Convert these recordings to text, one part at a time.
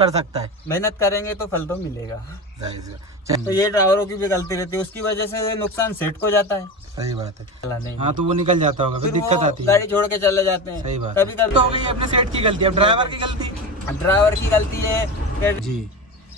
कर सकता है। मेहनत करेंगे तो फल तो मिलेगा। जाहिर तो ये ड्राइवरों की भी गलती रहती है, उसकी वजह से नुकसान सेठ को जाता है। सही बात है। चला नहीं, हाँ तो वो निकल जाता होगा, फिर दिक्कत आती है, गाड़ी छोड़ के चले जाते हैं। सही बात कभी कभी तो हो गई अपने सेठ की गलती, अब ड्राइवर की गलती। ड्राइवर की गलती है जी।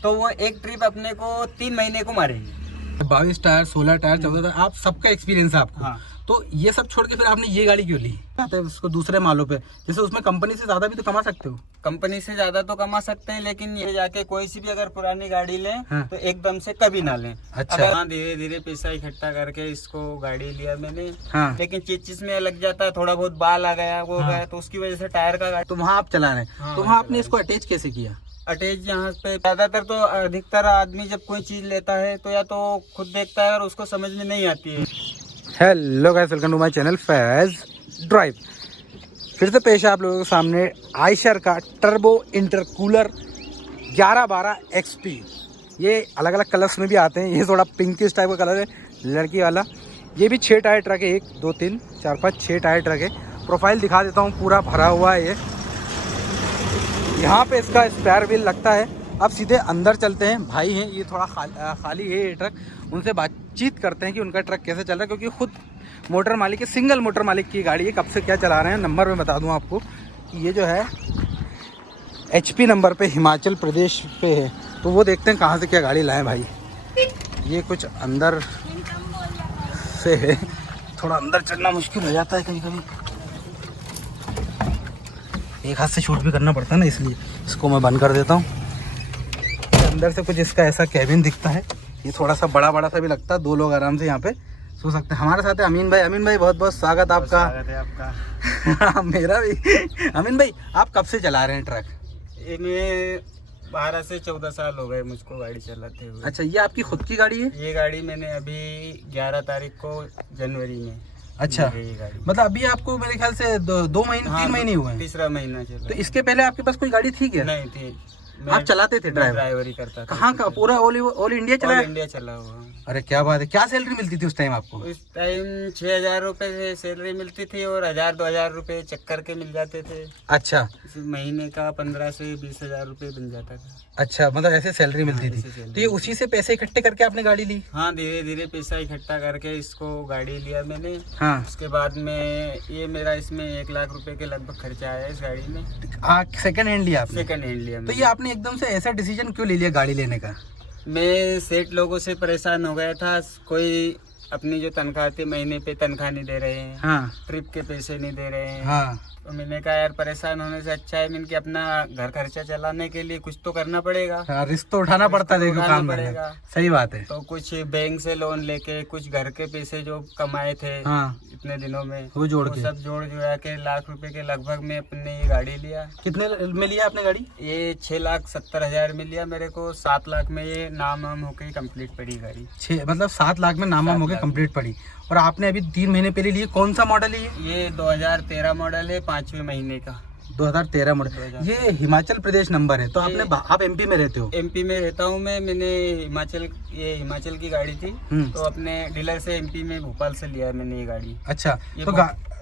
तो वो एक ट्रिप अपने को 3 महीने को मारेगी। 22 टायर, 16 टायर, 14 टायर, आप सबका एक्सपीरियंस है आपको। हाँ। तो ये सब छोड़ के फिर आपने ये गाड़ी क्यों ली? आते हैं उसको दूसरे मालों पे, जैसे उसमें कंपनी से ज्यादा भी तो कमा सकते हो। कंपनी से ज्यादा तो कमा सकते हैं, लेकिन ये जाके कोई सी भी अगर पुरानी गाड़ी लें हाँ। तो एकदम से कभी ना लें। अच्छा। अगर हाँ, धीरे धीरे पैसा इकट्ठा करके इसको गाड़ी लिया मैंने। हाँ। लेकिन चीज में लग जाता है, थोड़ा बहुत बाल आ गया, वो हो गया, तो उसकी वजह से टायर का गाड़ी तो वहाँ आप चला रहे हैं, हाँ, तो वहाँ आपने इसको अटैच कैसे किया? अटैच यहाँ पे ज्यादातर तो अधिकतर आदमी जब कोई चीज लेता है तो या तो खुद देखता है और उसको समझ में नहीं आती है। Hello guys, welcome to my channel Faiz drive. फिर से पेश है आप लोगों के सामने आयशर का टर्बो इंटरकूलर 1112 XP। ये अलग अलग कलर्स में भी आते हैं, ये थोड़ा पिंकिश टाइप का कलर है, लड़की वाला। ये भी 6 टायर ट्रक है, 1 2 3 4 5 6 टायर ट्रक है। प्रोफाइल दिखा देता हूँ, पूरा भरा हुआ है ये। यहाँ पे इसका स्पेयर व्हील लगता है। अब सीधे अंदर चलते हैं, भाई हैं ये, थोड़ा खाली है ये ट्रक, उनसे बातचीत करते हैं कि उनका ट्रक कैसे चल रहा है, क्योंकि खुद मोटर मालिक है, सिंगल मोटर मालिक की गाड़ी है। कब से क्या चला रहे हैं, नंबर मैं बता दूं आपको कि ये जो है HP नंबर पे हिमाचल प्रदेश पे है। तो वो देखते हैं कहाँ से क्या गाड़ी लाएं भाई। ये कुछ अंदर से है, थोड़ा अंदर चलना मुश्किल हो जाता है कभी कभी, एक हाथ से शूट भी करना पड़ता है ना, इसलिए इसको मैं बंद कर देता हूँ। अंदर से कुछ इसका ऐसा कैबिन दिखता है, ये थोड़ा सा बड़ा बड़ा सा भी लगता है, 2 लोग आराम से यहाँ पे सो सकते हैं। हमारे साथ है अमीन भाई। अमीन भाई बहुत बहुत स्वागत आपका। स्वागत है आपका। मेरा भी। अमीन भाई आप कब से चला रहे हैं ट्रक? मैं 12 से 14 साल हो गए मुझको गाड़ी चलाते हुए। अच्छा, ये आपकी खुद की गाड़ी है? ये गाड़ी मैंने अभी 11 तारीख को जनवरी में। अच्छा, ये गाड़ी मतलब अभी आपको मेरे ख्याल से 2 महीने हाँ, 3 महीने हुए हैं। तीसरा महीना चला। तो इसके पहले आपके पास कोई गाड़ी थी क्या? नहीं थी। आप चलाते थे? ड्राइवरी करता था। कहाँ का? पूरा ऑल इंडिया चला? ऑल इंडिया चला हुआ। अरे क्या बात है। क्या सैलरी मिलती थी उस टाइम आपको? उस टाइम 6,000 रुपए से सैलरी मिलती थी और 1,000-2,000 रुपए चक्कर के मिल जाते थे। अच्छा, महीने का 15 से 20,000 रुपए बन जाता था। अच्छा, मतलब ऐसे सैलरी मिलती थी। तो ये उसी से पैसे इकट्ठे करके आपने गाड़ी ली? हाँ, धीरे धीरे पैसा इकट्ठा करके इसको गाड़ी लिया मैंने। हाँ। उसके बाद में ये मेरा इसमें 1 लाख रुपए के लगभग खर्चा आया इस गाड़ी में। सेकंड हैंड लिया आपने? सेकंड हैंड लिया तो मैंने। ये आपने एकदम से ऐसा डिसीजन क्यों ले लिया गाड़ी लेने का? मैं सेठ लोगों से परेशान हो गया था, कोई अपनी जो तनख्वाह थी महीने पे तनख्वाह नहीं दे रहे हैं। हाँ। ट्रिप के पैसे नहीं दे रहे हैं। हाँ। तो मैंने कहा यार परेशान होने से अच्छा है मैंने कि अपना घर खर्चा चलाने के लिए कुछ तो करना पड़ेगा। हाँ, रिस्क तो उठाना पड़ता है, देखो उठाना काम पड़ेगा। सही बात है। तो कुछ बैंक से लोन लेके कुछ घर के पैसे जो कमाए थे हाँ, इतने दिनों में वो जोड़ के सब जोड़ जुड़ा के 1 लाख रुपए के लगभग में अपने ये गाड़ी लिया। कितने में लिया आपने गाड़ी? ये 6,70,000 में लिया मेरे को। 7 लाख में ये नाम वाम होके कंप्लीट पड़ी गाड़ी। 6 मतलब 7 लाख में नाम हो गए कंप्लीट पड़ी। और आपने अभी 3 महीने पहले लिए, कौन सा मॉडल है ये 2013 मॉडल है, 5वें महीने का। 2013 मॉडल। ये हिमाचल प्रदेश नंबर है। तो आपने आप MP में रहते हो? MP में रहता हूँ मैं। मैंने हिमाचल की गाड़ी थी तो अपने डीलर से MP में भोपाल से लिया मैंने ये गाड़ी। अच्छा, ये तो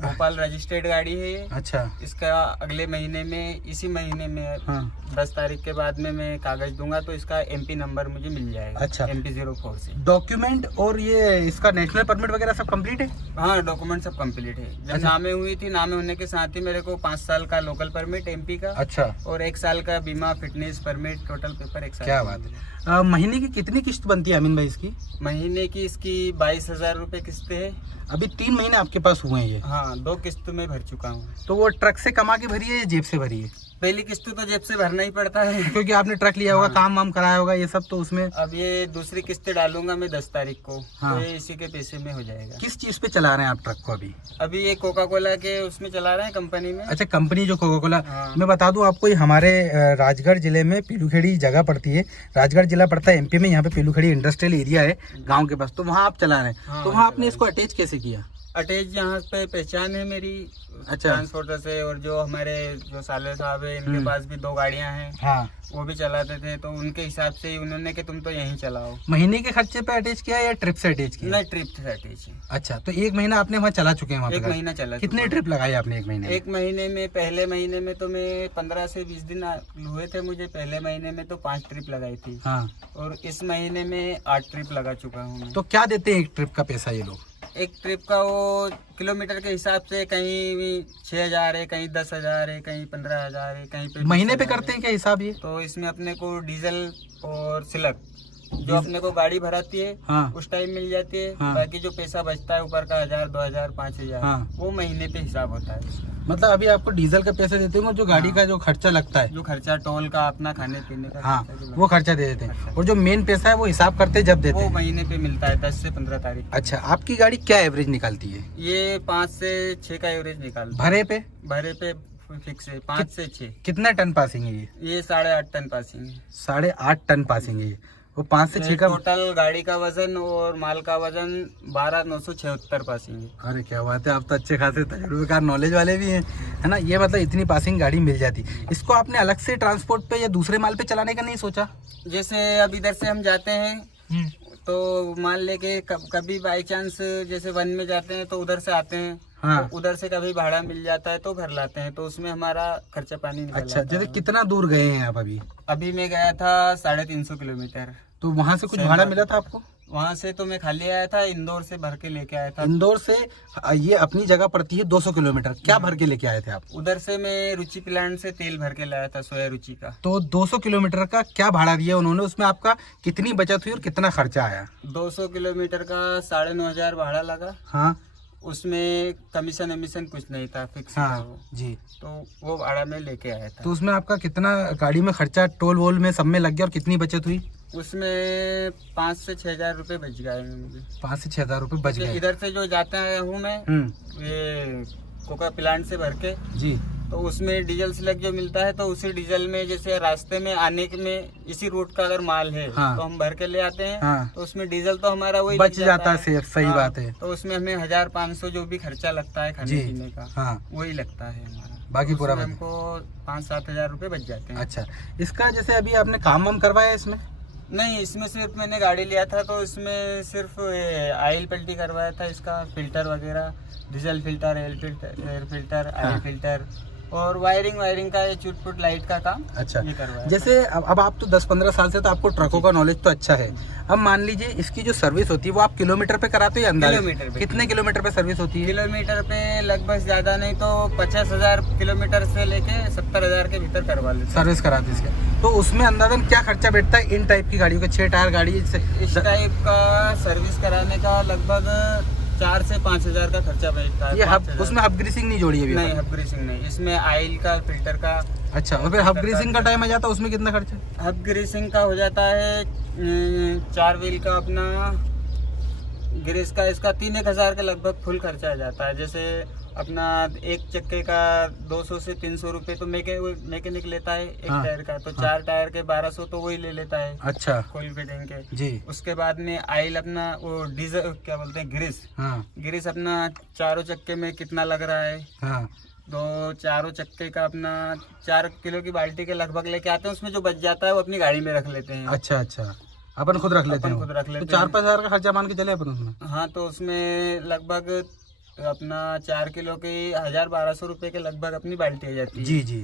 भोपाल रजिस्टर्ड गाड़ी है ये। अच्छा, इसका अगले महीने में, इसी महीने में हाँ, 10 तारीख के बाद में मैं कागज दूंगा तो इसका MP नंबर मुझे मिल जाएगा। अच्छा, MP 04 से। डॉक्यूमेंट और ये इसका नेशनल परमिट वगैरह सब कंप्लीट है? हाँ, डॉक्यूमेंट सब कंप्लीट है। जब अच्छा। नामे हुई थी, नामे होने के साथ ही मेरे को 5 साल का लोकल परमिट MP का। अच्छा, और 1 साल का बीमा फिटनेस परमिट, टोटल पेपर 1 साल। क्या बात है। महीने की कितनी किस्त बनती है अमीन भाई इसकी? महीने की इसकी 22,000 रुपए किस्त है। अभी 3 महीने आपके पास हुए हैं ये? हाँ, 2 किस्त में भर चुका हूँ। तो वो ट्रक से कमा के भरी है या जेब से भरी है? पहली किस्त तो जेब से भरना ही पड़ता है क्योंकि आपने ट्रक लिया होगा, काम वाम कराया होगा ये सब, तो उसमें। अब ये दूसरी किस्त डालूंगा मैं 10 तारीख को। हाँ। तो ये इसी के पैसे में हो जाएगा। किस चीज पे चला रहे हैं आप ट्रक को अभी? अभी ये कोका कोला के उसमें चला रहे हैं, कंपनी में। अच्छा, कंपनी जो कोका कोला। हाँ। मैं बता दूं आपको, ये हमारे राजगढ़ जिले में पीलूखेड़ी जगह पड़ती है। राजगढ़ जिला पड़ता है MP में। यहाँ पे पीलूखेड़ी इंडस्ट्रियल एरिया है गाँव के पास, तो वहाँ आप चला रहे हैं। हाँ, तो वहाँ आपने इसको अटैच कैसे किया? अटैच यहाँ पे पहचान है मेरी अच्छा। ट्रांसपोर्टर से, और जो हमारे जो साले साहब है इनके पास भी 2 गाड़ियां हैं, हाँ। वो भी चलाते थे, तो उनके हिसाब से ही उन्होंने कि तुम तो यहीं चलाओ। महीने के खर्चे पे अटैच किया या ट्रिप से अटैच किया? नहीं, ट्रिप से अटैच है। अच्छा, तो 1 महीना आपने वहाँ चला चुके हैं? वहाँ 1 पे महीना चला। कितने ट्रिप लगाए आपने 1 महीने में? 1 महीने में, पहले महीने में तो मैं 15 से 20 दिन हुए थे मुझे। पहले महीने में तो 5 ट्रिप लगाई थी, हाँ। और इस महीने में 8 ट्रिप लगा चुका हूँ मैं। तो क्या देते हैं एक ट्रिप का पैसा ये लोग? एक ट्रिप का वो किलोमीटर के हिसाब से, कहीं 6,000 है, कहीं 10,000 है, कहीं 15,000 है, कहीं पे महीने पे 20,000 करते हैं क्या हिसाब ये? तो इसमें अपने को डीजल और सिलक जो अपने को गाड़ी भराती है, हाँ। उस टाइम मिल जाती है। हाँ। बाकी जो पैसा बचता है ऊपर का 1,000, 2,000, 5,000, हाँ। वो महीने पे हिसाब होता है। मतलब अभी आपको डीजल का पैसा देते हैं, जो गाड़ी का जो खर्चा लगता है, जो खर्चा टोल का, अपना खाने पीने का हाँ, खर्चा जो वो खर्चा दे देते हैं। और जो मेन पैसा है वो हिसाब करते हैं जब देते वो हैं? महीने पे मिलता है, 10 से 15 तारीख। अच्छा, आपकी गाड़ी क्या एवरेज निकालती है? ये 5 से 6 का एवरेज निकालता भरे पे? भरे पे फिक्स है 5 से 6। कितना टन पासिंग है ये? ये 8.5 टन पासिंग है। 8.5 टन पासिंग है ये। वो 5 से 6 का टोटल गाड़ी का वजन और माल का वजन 12,976 पासिंग है। अरे क्या बात है, आप तो अच्छे खासे तजुर्बेकार नॉलेज वाले भी हैं, है ना? ये मतलब इतनी पासिंग गाड़ी मिल जाती। इसको आपने अलग से ट्रांसपोर्ट पे या दूसरे माल पे चलाने का नहीं सोचा? जैसे अब इधर से हम जाते हैं तो मान लेके कभी बाई चांस जैसे वन में जाते हैं तो उधर से आते हैं, हाँ। तो उधर से कभी भाड़ा मिल जाता है तो घर लाते हैं, तो उसमें हमारा खर्चा पानी निकल अच्छा, जाता जैसे है। कितना दूर गए हैं आप अभी? अभी मैं गया था 350 किलोमीटर। तो वहाँ से कुछ भाड़ा मिला था आपको? वहाँ से तो मैं खाली आया था, इंदौर से भर के लेके आया था। इंदौर से ये अपनी जगह पड़ती है 200 किलोमीटर, क्या भर के लेके आए थे आप? उधर से मैं रुचि प्लांट से तेल भर के लाया था, सोया रुचि का। तो 200 किलोमीटर का क्या भाड़ा दिया उन्होंने? उसमें आपका कितनी बचत हुई और कितना खर्चा आया? 200 किलोमीटर का 9,500 भाड़ा लगा। हाँ। उसमें कमीशन वमीशन कुछ नहीं था, फिक्स था हाँ वो। जी। तो वो भाड़ा में लेके आया था। तो उसमें आपका कितना गाड़ी में खर्चा, टोल वोल में सब में लग गया और कितनी बचत हुई? उसमें 5 से 6,000 रुपए बच गए मुझे। 5 से 6,000 रुपए बच गए। इधर से जो जाता हूँ मैं, ये कोका प्लांट से भर के, जी। तो उसमें डीजल सिलक जो मिलता है, तो उसी डीजल में जैसे रास्ते में आने में इसी रूट का अगर माल है, हाँ। तो हम भर के ले आते हैं, हाँ। तो उसमें डीजल तो हमारा वही बच लग जाता है, है। सेफ, सही हाँ, बात है। तो उसमें हमें 1,500 जो भी खर्चा लगता है खाने जी। पीने का, हाँ। वही लगता है हमारा। बाकी पूरा उसमें बच- हमको 5-7 हजार रुपए बच जाते हैं। अच्छा, इसका जैसे अभी आपने काम वाम करवाया इसमें? नहीं, इसमें सिर्फ मैंने गाड़ी लिया था तो इसमें सिर्फ ऑयल पल्टी करवाया था, इसका फिल्टर वगैरह, डीजल फिल्टर, एयर फिल्टर, हाँ। ऑयल फिल्टर, और वायरिंग का ये चुटपुट लाइट का काम अच्छा, ये करवाया जैसे अब आप तो 10-15 साल से तो आपको ट्रकों का नॉलेज तो अच्छा है। अब मान लीजिए इसकी जो सर्विस होती है वो आप किलोमीटर पे कराते हो या अंदाज़? किलोमीटर पे। कितने किलोमीटर पे सर्विस होती है? किलोमीटर पे लगभग ज्यादा नहीं तो 50,000 किलोमीटर से लेके 70,000 के भीतर करवा लेते हैं। सर्विस कराते इसके। तो उसमें अंदाजन क्या खर्चा बैठता है इन टाइप की गाड़ियों के, 6 टायर गाड़ी से? इस टाइप का सर्विस कराने का लगभग 4 से 5,000 का खर्चा बैठता है। ये हब, 5,000। उसमें हब ग्रीसिंग नहीं जोड़ी अभी? नहीं, हब ग्रीसिंग नहीं, इसमें ऑयल का, फिल्टर का। अच्छा, और फिर हब ग्रीसिंग का टाइम आ जाता है, उसमें कितना खर्चा? हब ग्रीसिंग का हो जाता है 4 व्हील का अपना ग्रीस का, इसका 3,000 के लगभग फुल खर्चा आ जाता है। जैसे अपना एक चक्के का 200 से 300 रुपए तो मैकेनिक लेता है एक हाँ। टायर का, तो हाँ। 4 टायर के 1200 तो वही ले लेता है। अच्छा खोल फिटिंग के। जी। उसके बाद में ऑयल अपना वो डीजल क्या बोलते हैं, ग्रीस। हाँ ग्रीस अपना चारों चक्के में कितना लग रहा है, हाँ। तो चारों चक्के का अपना 4 किलो की बाल्टी के लगभग लेके आते हैं। उसमें जो बच जाता है वो अपनी गाड़ी में रख लेते हैं। अच्छा अच्छा, अपन खुद रख लेते अपन हैं? खुद रख लेते तो हैं। 4-5 हजार का खर्चा मान के चले अपन उसमें? हाँ, तो उसमें लगभग अपना 4 किलो की 1,000-1,200 रुपए के लगभग अपनी बाल्टी आ जाती है जी जी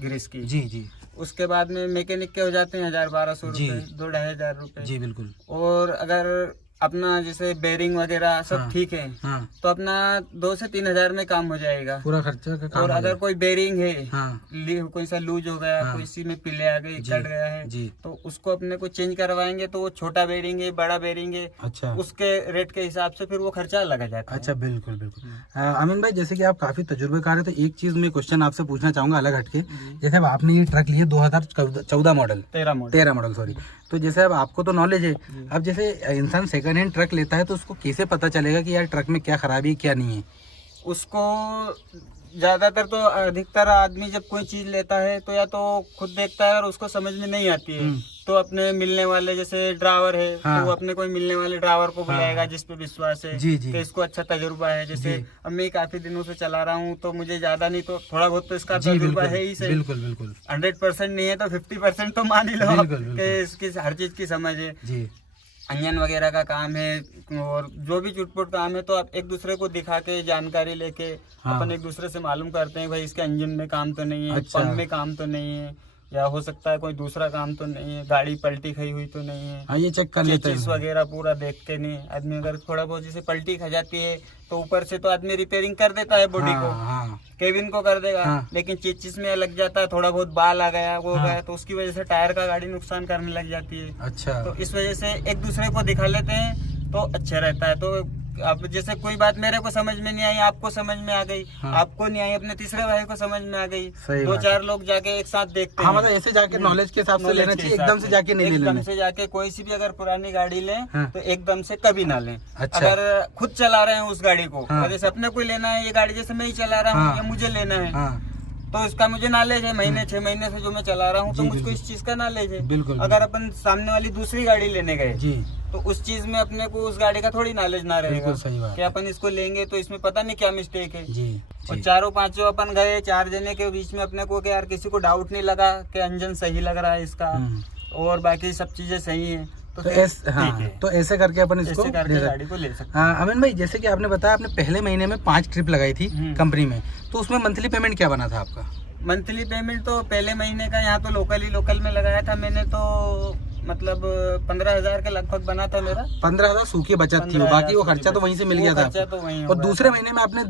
ग्रीस की। जी जी उसके बाद में मैकेनिक के हो जाते हैं 1,000-1,200 जी। रुपए, 2-2,500 रुपए। जी बिल्कुल। और अगर अपना जैसे बेरिंग वगैरह सब हाँ। ठीक है, हाँ, तो अपना 2 से 3 हजार में काम हो जाएगा। पूरा खर्चा का काम और हो अगर जाए। कोई बेरिंग है, हाँ कोई सा लूज हो गया, हाँ। कोई सी में पिले आ गई, जी, कट गया है, जी। तो उसको अपने को चेंज करवाएंगे, तो वो छोटा बेरिंग है, बड़ा बेरिंग है, अच्छा उसके रेट के हिसाब से फिर वो खर्चा लगा जाता है। अच्छा, बिल्कुल बिल्कुल। अमीन भाई, जैसे कि आप काफी तजुर्बेकार है, तो एक चीज मैं क्वेश्चन आपसे पूछना चाहूंगा अलग हटके। जैसे अब आपने ये ट्रक लिए 2014 मॉडल, 13 मॉडल सॉरी, तो जैसे अब आपको तो नॉलेज है, अब जैसे इंसान सेकंड हैंड ट्रक लेता है तो उसको कैसे पता चलेगा कि यार ट्रक में क्या खराबी है क्या नहीं है? उसको ज्यादातर तो अधिकतर आदमी जब कोई चीज लेता है तो या तो खुद देखता है और उसको समझ में नहीं आती है, तो अपने मिलने वाले जैसे ड्राइवर है, हाँ। तो वो अपने कोई मिलने वाले ड्राइवर को बुलाएगा जिस पे विश्वास है जी, जी। कि इसको अच्छा तजुर्बा है। जैसे जी। अब मैं काफी दिनों से चला रहा हूँ, तो मुझे ज्यादा नहीं तो थोड़ा बहुत तो इसका जी तजुर्बा बिल्कुल है ही सही। बिल्कुल बिल्कुल 100% नहीं है तो 50% तो मान ही लो आप बिल्कुल, बिल्कुल। कि इसकी हर चीज की समझ है। जी इंजन वगैरह का काम है और जो भी चुटपुट काम है, तो आप एक दूसरे को दिखा के जानकारी लेके हाँ। अपन एक दूसरे से मालूम करते हैं भाई इसके इंजन में काम तो नहीं है, अच्छा। पंप में काम तो नहीं है, या हो सकता है कोई दूसरा काम तो नहीं है, गाड़ी पलटी खाई हुई तो नहीं है। हाँ, ये चेक कर लेते चेचिस हैं। वगैरह पूरा देखते नहीं आदमी। अगर थोड़ा बहुत जैसे पलटी खा जाती है तो ऊपर से तो आदमी रिपेयरिंग कर देता है बॉडी को, हाँ हाँ केबिन को कर देगा, हाँ। लेकिन चेचिस में लग जाता है, थोड़ा बहुत बाल आ गया वो हो हाँ। गया, तो उसकी वजह से टायर का गाड़ी नुकसान करने लग जाती है। अच्छा तो इस वजह से एक दूसरे को दिखा लेते हैं तो अच्छा रहता है। तो अब जैसे कोई बात मेरे को समझ में नहीं आई, आपको समझ में आ गई, हाँ। आपको नहीं आई, अपने तीसरे भाई को समझ में आ गई, सही दो बात चार लोग जाके एक साथ देखते हाँ, हैं। मतलब ऐसे जाके नॉलेज के हिसाब से Knowledge लेना के चाहिए, हिसाब एकदम से जाके नहीं एकदम लेना। से जाके कोई सी भी अगर पुरानी गाड़ी लें हाँ। तो एकदम से कभी ना लें। अच्छा। अगर खुद चला रहे हैं उस गाड़ी को, हाँ। जैसे अपने को लेना है ये गाड़ी, जैसे मैं ही चला रहा हूँ हाँ। या मुझे लेना है, हाँ तो इसका मुझे नॉलेज है, महीने 6 महीने से जो मैं चला रहा हूँ, तो जी, मुझको बिल्कुल। इस चीज का नॉलेज है। बिल्कुल अगर अपन सामने वाली दूसरी गाड़ी लेने गए जी तो उस चीज में अपने को उस गाड़ी का थोड़ी नॉलेज ना रहेगा बिल्कुल सही बात कि अपन इसको लेंगे तो इसमें पता नहीं क्या मिस्टेक है। जी और जी चारों पांचों अपन गए, 4 जने के बीच में अपने को कि यार किसी को डाउट नहीं लगा कि इंजन सही लग रहा है इसका हम्म। और बाकी सब चीजें सही है, तो तो फिर हाँ, ठीक है, तो ऐसे करके अपन इसको ऐसे ले करके सकते। गाड़ी को ले सकते हाँ अमीन भाई, जैसे कि आपने बताया आपने पहले महीने में 5 ट्रिप लगाई थी कंपनी में, तो उसमें मंथली पेमेंट क्या बना था आपका? हैं। मंथली पेमेंट तो पहले महीने का यहाँ तो लोकल में लगाया था मैंने, तो मतलब 15,000 के लगभग बना था मेरा। 15,000 सूखी बचत थी, 15,000 बाकी वो सूखी खर्चा तो बचत। वहीं से मिल वो गया था खर्चा आपको। तो वहीं हो और गया दूसरे था। महीने में आपने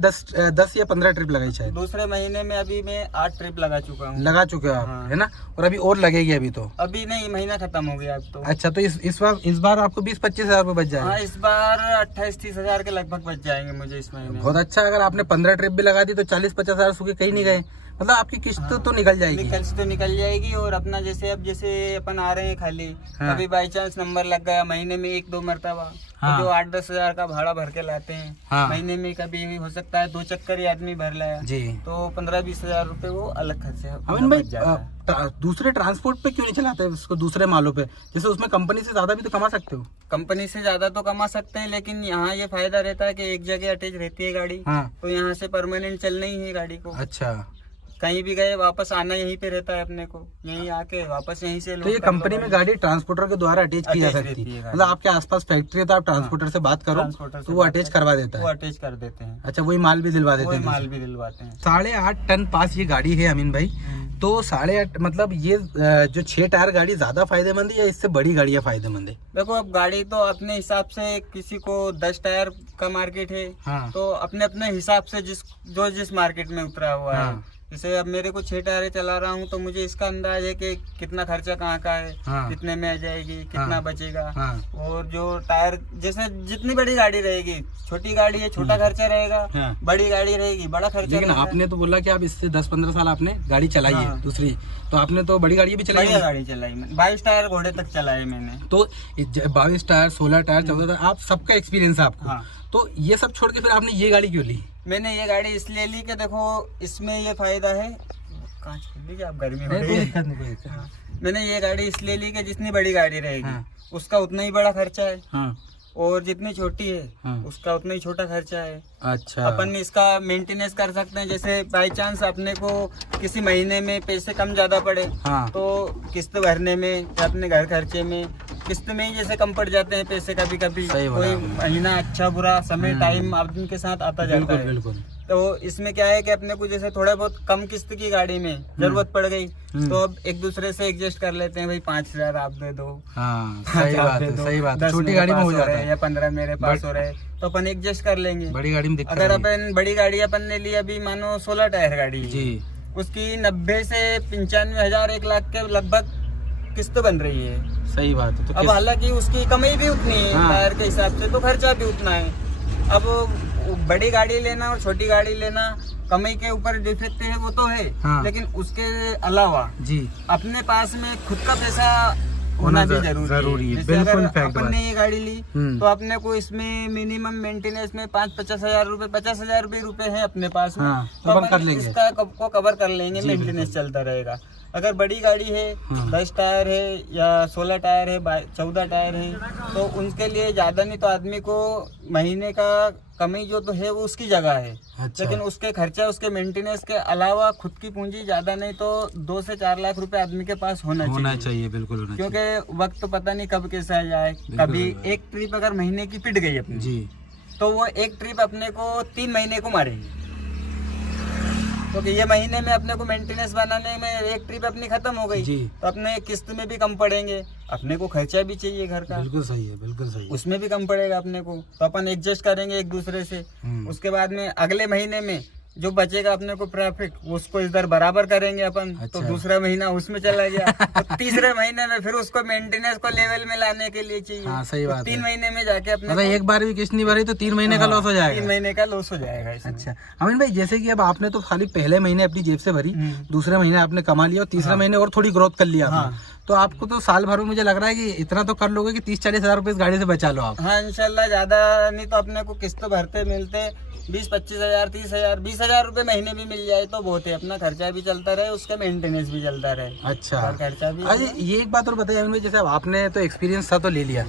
10 या 15 ट्रिप लगाई शायद। दूसरे महीने में अभी मैं 8 ट्रिप लगा चुका हूँ। लगा चुके हो आप, हाँ। है ना? और अभी और लगेगी अभी तो? अभी नहीं, महीना खत्म हो गया अब तो। अच्छा, तो इस बार आपको 20-25 हजार रुपये बच हाँ, जाएगा। इस बार 28-30 हजार के लगभग बच जाएंगे मुझे इस महीने। बहुत अच्छा। अगर आपने 15 ट्रिप भी लगा दी तो 40-50 हजार सूखे कहीं नहीं गए, मतलब आपकी किस्त तो निकल जाएगी। निकल जाएगी। और अपना जैसे अब जैसे अपन आ रहे हैं खाली, हाँ। अभी बाई चांस नंबर लग गया महीने में 1-2 मरतबा, हाँ। तो जो 8-10 हजार का भाड़ा भर के लाते हैं, हाँ। महीने में कभी भी हो सकता है 2 चक्कर ही आदमी भर लाया, जी। तो 15-20 हजार रुपए वो अलग खर्चे अमीन भाई, बच जाता है। दूसरे ट्रांसपोर्ट पे क्यों नहीं चलाते उसको, दूसरे मालों पे? जैसे उसमें कंपनी से ज्यादा भी तो कमा सकते हो। कंपनी से ज्यादा तो कमा सकते हैं, लेकिन यहाँ ये फायदा रहता है कि एक जगह अटैच रहती है गाड़ी, हाँ। तो यहाँ से परमानेंट चलना ही है गाड़ी को। अच्छा, कहीं भी गए वापस आना यहीं पे रहता है अपने को, यहीं आके वापस यहीं से तो ये कंपनी में गाड़ी ट्रांसपोर्टर के द्वारा अटैच की जा अटैच सकती रहती है है, गाड़ी। मतलब आपके आसपास फैक्ट्री है तो आप ट्रांसपोर्टर से बात करो ट्रांसपोर्टर से तो वो बात अटैच करके करवा देता वो है। अटैच कर देते हैं, अच्छा, वही माल भी दिलवा देते वही हैं। माल भी दिलवाते हैं। 8.5 टन पास ये गाड़ी है अमीन भाई, तो 8.5 मतलब ये जो 6 टायर गाड़ी ज्यादा फायदेमंद है या इससे बड़ी गाड़ियाँ फायदेमंद है? देखो अब गाड़ी तो अपने हिसाब से, किसी को 10 टायर का मार्केट है, हाँ। तो अपने अपने हिसाब से जिस मार्केट में उतरा हुआ है। हाँ। जैसे अब मेरे को 6 टायर चला रहा हूँ, तो मुझे इसका अंदाज है कि कितना खर्चा कहाँ का है, हाँ। कितने में आ जाएगी, कितना हाँ। बचेगा। हाँ। और जो टायर जैसे जितनी बड़ी गाड़ी रहेगी, छोटी गाड़ी है छोटा खर्चा रहेगा, हाँ। बड़ी गाड़ी रहेगी बड़ा खर्चा लेकिन रहेगा। आपने तो बोला कि आप इससे 10-15 साल आपने गाड़ी चलाई है हाँ। दूसरी, तो आपने तो बड़ी गाड़ी भी चलाई बढ़िया है। गाड़ी चलाई मैंने, 22 टायर घोड़े तक चलाए मैंने। तो 22 टायर, 16 टायर, 14 टायर, आप सबका एक्सपीरियंस है आपको। हाँ। तो ये सब छोड़ के फिर आपने ये गाड़ी क्यों ली? मैंने ये गाड़ी इसलिए ली कि देखो इसमें ये फायदा है, कांच खोल लीजिए आप, गर्मी हो कोई रही है। दिक्कत नहीं, कोई दिक्कत नहीं। हाँ, मैंने ये गाड़ी इसलिए ली कि जितनी बड़ी गाड़ी रहेगी, हाँ। उसका उतना ही बड़ा खर्चा है, हाँ। और जितनी छोटी है, हाँ। उसका उतना ही छोटा खर्चा है। अच्छा। अपन इसका मेंटेनेंस कर सकते हैं, जैसे बाई चांस अपने को किसी महीने में पैसे कम ज्यादा पड़े, हाँ। तो किस्त भरने में या अपने घर खर्चे में किस्त में ही जैसे कम पड़ जाते हैं पैसे कभी कभी, सही बोला कोई आपने। महीना अच्छा बुरा समय टाइम आदमी के साथ आता जाता बिल्कुल है। बिल्कुल। तो इसमें क्या है कि अपने को जैसे थोड़ा बहुत कम किस्त की गाड़ी में जरूरत पड़ गई, तो अब एक दूसरे से एडजस्ट कर लेते हैं, भाई 5,000 आप दे दो, हाँ, 5 सही आप बात दे है, दो, सही बात है। 10 छोटी मेरे गाड़ी में पास हो जाता रहे है, या 15 मेरे पास हो रहे, तो अपन एडजस्ट कर लेंगे। बड़ी गाड़ी में दिक्कत अगर नहीं। अपन बड़ी गाड़ी अपन ने ली, अभी मानो 16 टायर गाड़ी है, जी। उसकी 90 से 95 हजार 1 लाख के लगभग किस्त बन रही है। सही बात है। तो अब हालांकि उसकी कमाई भी उतनी है, हाँ। टायर के हिसाब से, तो खर्चा भी उतना है। अब बड़ी गाड़ी लेना और छोटी गाड़ी लेना, कमाई के ऊपर डिफेक्ट है वो तो है, हाँ। लेकिन उसके अलावा जी अपने पास में खुद का पैसा होना भी जरूरी है। जैसे बिल्कुल अगर फैक्ट अपन ने ये गाड़ी ली, हम्म। तो अपने को इसमें मिनिमम मेंटेनेंस में 5-50 हजार रुपए, 50 हजार रुपए है अपने पास में, हाँ, तो कवर कर अपन लेंगे। इसका को कवर कर लेंगे, जी, मेंटेनेंस चलता रहेगा। अगर बड़ी गाड़ी है 10 टायर है या 16 टायर है 14 टायर है तो उनके लिए ज्यादा नहीं तो आदमी को महीने का कमी जो तो है वो उसकी जगह है। अच्छा। लेकिन उसके खर्चा उसके मेंटेनेंस के अलावा खुद की पूंजी ज्यादा नहीं तो 2 से 4 लाख रुपए आदमी के पास होना चाहिए। बिल्कुल होना चाहिए। क्योंकि वक्त तो पता नहीं कब कैसे आ जाए। कभी एक ट्रिप अगर महीने की पिट गई अपनी जी तो वो एक ट्रिप अपने को 3 महीने को मारेगी, क्योंकि ये महीने में अपने को मेंटेनेंस बनाने में एक ट्रिप अपनी खत्म हो गई जी। तो अपने किस्त में भी कम पड़ेंगे, अपने को खर्चा भी चाहिए घर का, बिल्कुल सही है, बिल्कुल सही है। उसमें भी कम पड़ेगा अपने को, तो अपन एडजस्ट करेंगे एक दूसरे से। उसके बाद में अगले महीने में जो बचेगा अपने को प्रॉफिट उसको इधर बराबर करेंगे अपन। अच्छा। तो दूसरा महीना उसमें चला गया तो तीसरे महीने में फिर उसको मेंटेनेंस को लेवल में लाने के लिए चाहिए। हाँ, सही बात है। 3 महीने में जाके अपने मतलब एक बार भी किस्त नहीं भरी तो 3 महीने का लॉस हो जाएगा। 3 महीने का लॉस हो जाएगा इसमें। अच्छा अमीन भाई, जैसे कि अब आपने तो खाली पहले महीने अपनी जेब से भरी, दूसरे महीने आपने कमा लिया और तीसरे महीने और थोड़ी ग्रोथ कर लिया आपने। तो आपको तो साल भर में मुझे लग रहा है कि इतना तो कर लोगे कि 30-40 हजार रुपए इस गाड़ी से बचा लो आप। हाँ इंशाल्लाह, ज्यादा नहीं तो अपने को किस्त भरते मिलते 20-25 हजार 30 हजार 20 हजार रुपए महीने भी मिल जाए तो बहुत है। अपना खर्चा भी चलता रहे, उसका मेंटेनेंस भी चलता रहे। अच्छा, खर्चा भी। अरे ये एक बात और बताइए अमीन भाई, जैसे अब आपने तो एक्सपीरियंस था तो ले लिया,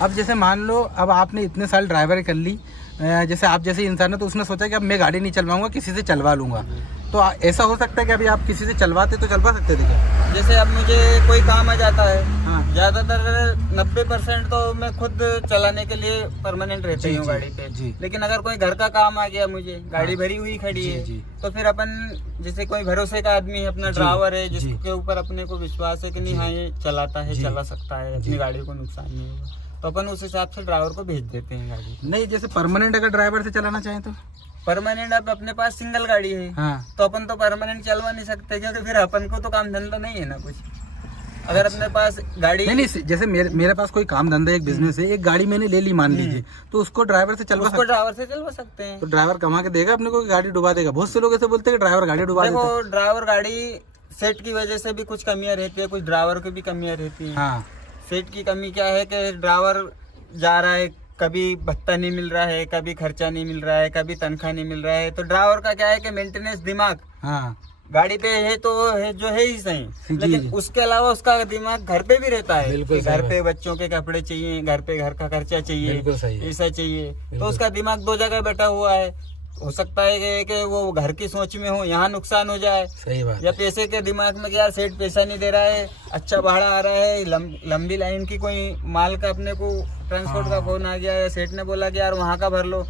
अब जैसे मान लो अब आपने इतने साल ड्राइवर कर ली, जैसे आप जैसे इंसान है तो उसने सोचा कि अब मैं गाड़ी नहीं चलवाऊंगा, किसी से चलवा लूंगा, तो ऐसा हो सकता है कि अभी आप किसी से चलवाते तो चलवा सकते थे क्या? जैसे अब मुझे कोई काम आ जाता है, हाँ। ज्यादातर 90% तो मैं खुद चलाने के लिए परमानेंट रहती हूँ गाड़ी पे जी। लेकिन अगर कोई घर का काम आ गया, मुझे गाड़ी भरी हुई खड़ी है जी। तो फिर अपन जैसे कोई भरोसे का आदमी है, अपना ड्राइवर है जिसके ऊपर अपने को विश्वास है कि नहीं हाँ ये चलाता है, चला सकता है, अपनी गाड़ी को नुकसान नहीं होगा, तो अपन उस हिसाब से ड्राइवर को भेज देते हैं गाड़ी। नहीं, जैसे परमानेंट अगर ड्राइवर से चलाना चाहें तो परमानेंट अब अपने पास सिंगल गाड़ी है तो अपन तो परमानेंट चलवा नहीं सकते, क्योंकि फिर अपन को तो काम धंधा नहीं है ना कुछ। अगर अपने पास गाड़ी नहीं, जैसे मेरे पास कोई काम धंधा एक बिजनेस है, एक गाड़ी मैंने ले ली मान लीजिए, तो उसको ड्राइवर से चलवा ड्राइवर से चलवा सकते हैं। तो ड्राइवर कमा के देगा अपने को कि गाड़ी डुबा देगा? बहुत से लोग ऐसे बोलते हैं कि ड्राइवर गाड़ी डुबा देता है। देखो ड्राइवर गाड़ी सेट की वजह से भी कुछ कमियां रहती है, कुछ ड्राइवर की भी कमियां रहती है। हाँ। सेट की कमी क्या है कि ड्राइवर जा रहा है, कभी भत्ता नहीं मिल रहा है, कभी खर्चा नहीं मिल रहा है, कभी तनख्वाह नहीं मिल रहा है, तो ड्राइवर का क्या है कि मेंटेनेंस दिमाग गाड़ी पे है तो है जो है ही सही, लेकिन उसके अलावा उसका दिमाग घर पे भी रहता है कि घर पे बच्चों के कपड़े चाहिए, घर पे घर का खर्चा चाहिए, ऐसा चाहिए, तो उसका दिमाग 2 जगह बैठा हुआ है। हो सकता है कि वो घर की सोच में हो, यहाँ नुकसान हो जाए। सही बात। या पैसे के दिमाग में कि यार सेठ पैसा नहीं दे रहा है, अच्छा भाड़ा आ रहा है, लंबी लाइन की कोई माल का अपने को ट्रांसपोर्ट का फोन आ गया है, सेठ ने बोला कि यार वहाँ का भर लो,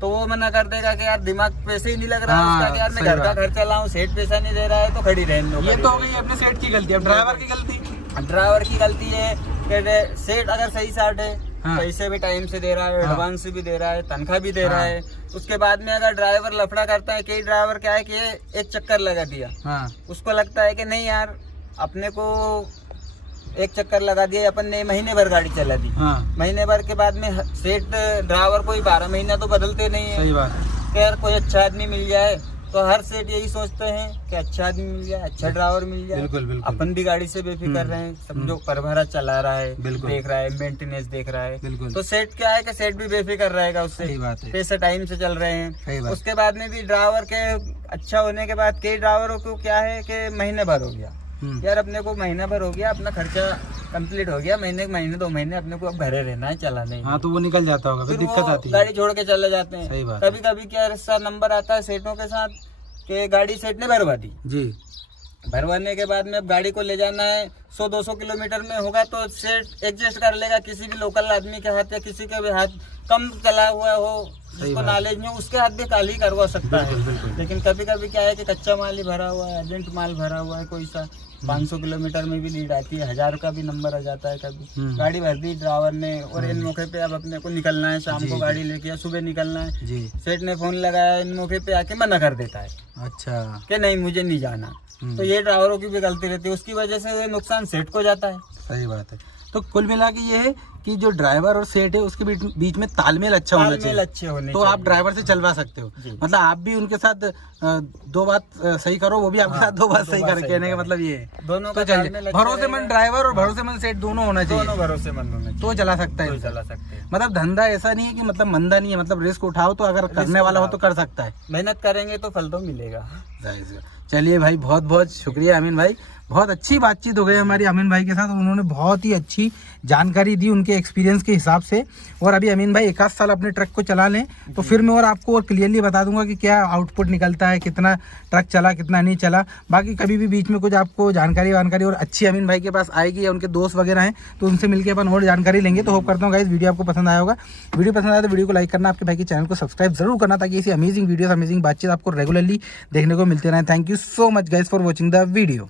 तो वो मना कर देगा कि यार दिमाग पैसे ही नहीं लग रहा है उसका, कि यार मैं घर का खर्चा लाऊं, सेठ पैसा नहीं दे रहा है तो खड़ी रहने दो। ये तो हो गई अपने सेठ की गलती। अब ड्राइवर की गलती, ड्राइवर की गलती है कि सेठ अगर सही साठ है, पैसे भी टाइम से दे रहा है, एडवांस भी दे रहा है, तनख्वाह भी दे रहा है, उसके बाद में अगर ड्राइवर लफड़ा करता है, कई ड्राइवर क्या है कि एक चक्कर लगा दिया, उसको लगता है कि नहीं यार अपने को एक चक्कर लगा दिया, अपन ने महीने भर गाड़ी चला दी, महीने भर के बाद में सेठ ड्राइवर कोई 12 महीना तो बदलते नहीं है। सही बात है। कि यार कोई अच्छा आदमी मिल जाए, तो हर सेठ यही सोचते हैं कि अच्छा आदमी मिल जाए, अच्छा ड्राइवर मिल जाए। बिल्कुल। अपन भी गाड़ी से बेफिक्र रहे हैं, समझो परभरा चला रहा है, देख रहा है, मेंटेनेंस देख रहा है, तो सेठ क्या है कि सेठ भी बेफिक्र रहेगा उससे, पैसे टाइम से चल रहे हैं। उसके बाद में भी ड्राइवर के अच्छा होने के बाद कई ड्राइवरों को क्या है कि महीने भर हो गया, यार अपने को महीना भर हो गया, अपना खर्चा कंप्लीट हो गया, महीने 2 महीने अपने को अब भरे रहना है, चलाना ही। तो वो निकल जाता होगा, फिर दिक्कत आती है, गाड़ी छोड़ के चले जाते हैं। सही बात। कभी कभी क्या ऐसा नंबर आता है सेठों के साथ कि गाड़ी सेठ ने भरवा दी जी, भरवाने के बाद में अब गाड़ी को ले जाना है 100-200 किलोमीटर में होगा तो सेठ एडजस्ट कर लेगा, किसी भी लोकल आदमी के हाथ या किसी के भी हाथ कम चला हुआ हो, जिसको नॉलेज में, उसके हाथ भी खाली करवा सकता है। लेकिन कभी कभी क्या है कि कच्चा माल ही भरा हुआ है, अर्जेंट माल भरा हुआ है, कोई सा 500 किलोमीटर में भी लीड आती है, 1000 का भी नंबर आ जाता है कभी। गाड़ी भर दी ड्राइवर ने और इन मौके पे अब अपने को निकलना है, शाम को गाड़ी लेके या सुबह निकलना है, सेठ ने फोन लगाया, इन मौके पे आके मना कर देता है, अच्छा कि नहीं मुझे नहीं जाना, तो ये ड्राइवरों की भी गलती रहती है, उसकी वजह से नुकसान सेठ को जाता है। सही बात है। तो कुल मिला के ये है कि जो ड्राइवर और सेठ है उसके बीच में तालमेल अच्छा होना चाहिए, अच्छे होने तो आप ड्राइवर से चलवा सकते हो। मतलब आप भी उनके साथ 2 बात सही करो, वो भी आपके साथ 2 बात सही करे, कहने का मतलब ये है। दोनों तो चलिए, भरोसेमंद ड्राइवर और भरोसेमंद सेठ दोनों होना चाहिए, दोनों भरोसेमंद होना चाहिए, तो चला सकता है, चला सकते हैं। मतलब धंधा ऐसा नहीं है कि मतलब मंदा नहीं है, मतलब रिस्क उठाओ तो अगर करने वाला हो तो कर सकता है, मेहनत करेंगे तो फल तो मिलेगा। चलिए भाई, बहुत बहुत शुक्रिया अमीन भाई, बहुत अच्छी बातचीत हो गई हमारी अमीन भाई के साथ। उन्होंने बहुत ही अच्छी जानकारी दी उनके एक्सपीरियंस के हिसाब से। और अभी अमीन भाई 1 आध साल अपने ट्रक को चला लें तो फिर मैं और आपको और क्लियरली बता दूंगा कि क्या आउटपुट निकलता है, कितना ट्रक चला कितना नहीं चला। बाकी कभी भी बीच में कुछ आपको जानकारी और अच्छी अमीन भाई के पास आएगी या उनके दोस्त वगैरह हैं तो उनसे मिलकर अपन और जानकारी लेंगे। तो होप करता हूँ गाइस वीडियो आपको पसंद आया होगा। वीडियो पसंद आया तो वीडियो को लाइक करना, आपके भाई के चैनल को सब्सक्राइब जरूर करना ताकि ऐसी अमेजिंग वीडियोस अमेजिंग बातचीत आपको रेगुलरली देखने को मिलते रहे। Thank you so much guys for watching the video.